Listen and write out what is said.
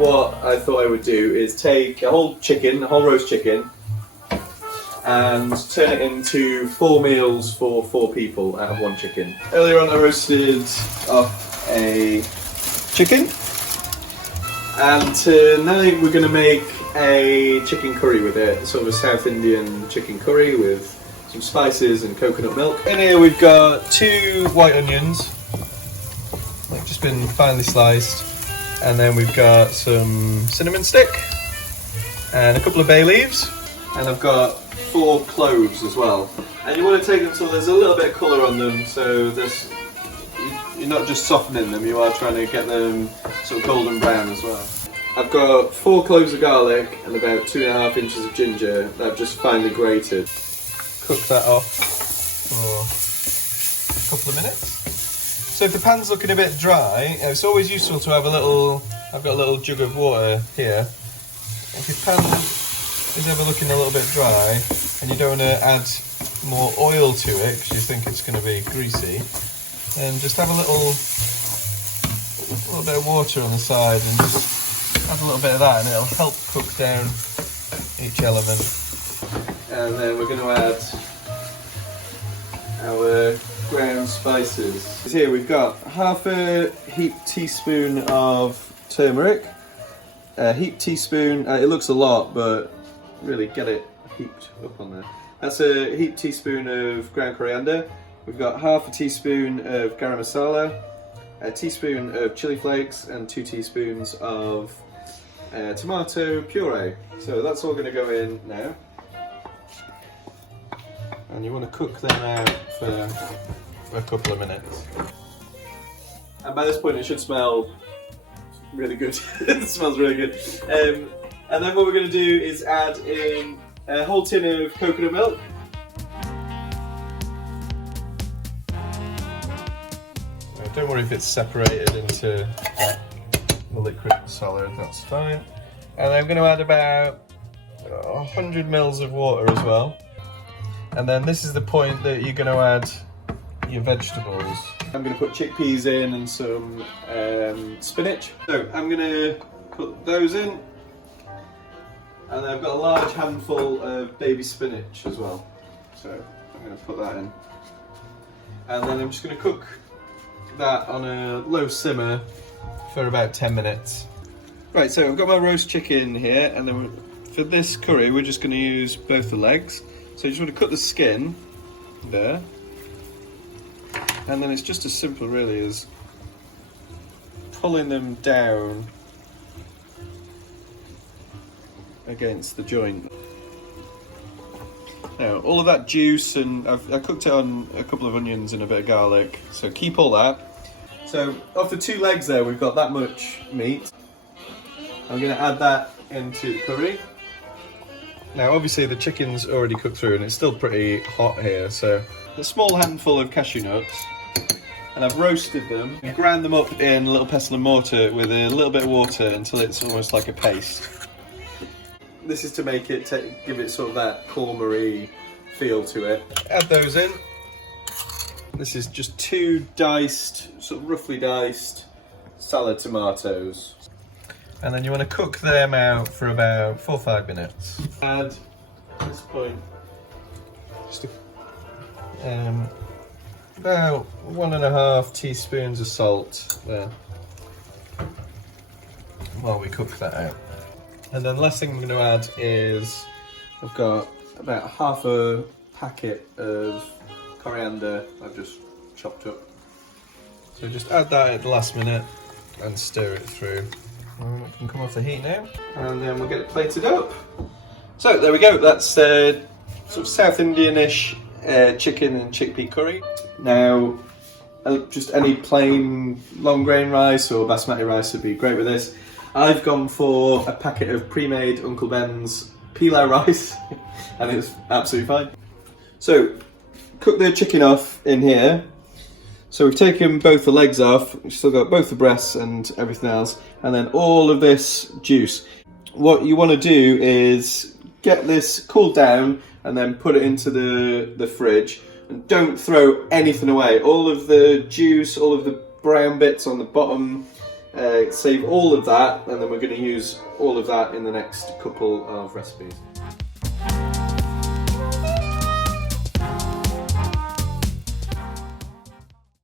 what I thought I would do is take a whole roast chicken, and turn it into 4 meals for 4 people out of 1 chicken. Earlier on I roasted up a chicken, and tonight we're going to make a chicken curry with it, sort of a South Indian chicken curry with some spices and coconut milk. In here we've got 2 white onions, they've just been finely sliced, and then we've got some cinnamon stick and a couple of bay leaves, and I've got 4 cloves as well. And you want to take them till there's a little bit of colour on them, so you're not just softening them, you are trying to get them sort of golden brown as well. I've got 4 cloves of garlic and about 2.5 inches of ginger that I've just finely grated. Cook that off for a couple of minutes. So if the pan's looking a bit dry, it's always useful to have I've got a little jug of water here. If your pan is ever looking a little bit dry and you don't want to add more oil to it because you think it's going to be greasy, then just have a little bit of water on the side and just add a little bit of that, and it'll help cook down each element. And then we're going to add our ground spices. Here we've got half a heaped teaspoon of turmeric, a heaped teaspoon, it looks a lot but really get it heaped up on there. That's a heaped teaspoon of ground coriander. We've got half a teaspoon of garam masala, a teaspoon of chili flakes, and 2 teaspoons of tomato puree. So that's all going to go in now. And you want to cook them out for a couple of minutes. And by this point it should smell really good. It smells really good. And then what we're going to do is add in a whole tin of coconut milk. Don't worry if it's separated into the liquid and solid, that's fine. And I'm going to add about 100 mils of water as well. And then this is the point that you're going to add your vegetables. I'm going to put chickpeas in and some spinach. So I'm going to put those in, and I've got a large handful of baby spinach as well. So I'm going to put that in. And then I'm just going to cook that on a low simmer for about 10 minutes. Right, so I've got my roast chicken here, and then for this curry we're just going to use both the legs. So you just want to cut the skin there, and then it's just as simple really as pulling them down against the joint. Now all of that juice, and I cooked it on a couple of onions and a bit of garlic, so keep all that. So off the 2 legs there we've got that much meat. I'm going to add that into the curry. Now obviously the chicken's already cooked through and it's still pretty hot here, so a small handful of cashew nuts, and I've roasted them and ground them up in a little pestle and mortar with a little bit of water until it's almost like a paste. This is to make it, give it sort of that cormery feel to it. Add those in. This is just 2 diced, sort of roughly diced salad tomatoes. And then you want to cook them out for about 4 or 5 minutes. Add, at this point, just about 1.5 teaspoons of salt there, while we cook that out. And then the last thing I'm going to add is, I've got about half a packet of coriander I've just chopped up. So just add that at the last minute and stir it through. It can come off the heat now, and then we'll get it plated up. So there we go, that's sort of South Indian-ish chicken and chickpea curry. Now, just any plain long grain rice or basmati rice would be great with this. I've gone for a packet of pre-made Uncle Ben's pilau rice, and it's absolutely fine. So, cook the chicken off in here. So we've taken both the legs off, we've still got both the breasts and everything else, and then all of this juice. What you want to do is get this cooled down and then put it into the fridge, and don't throw anything away. All of the juice, all of the brown bits on the bottom, save all of that, and then we're going to use all of that in the next couple of recipes.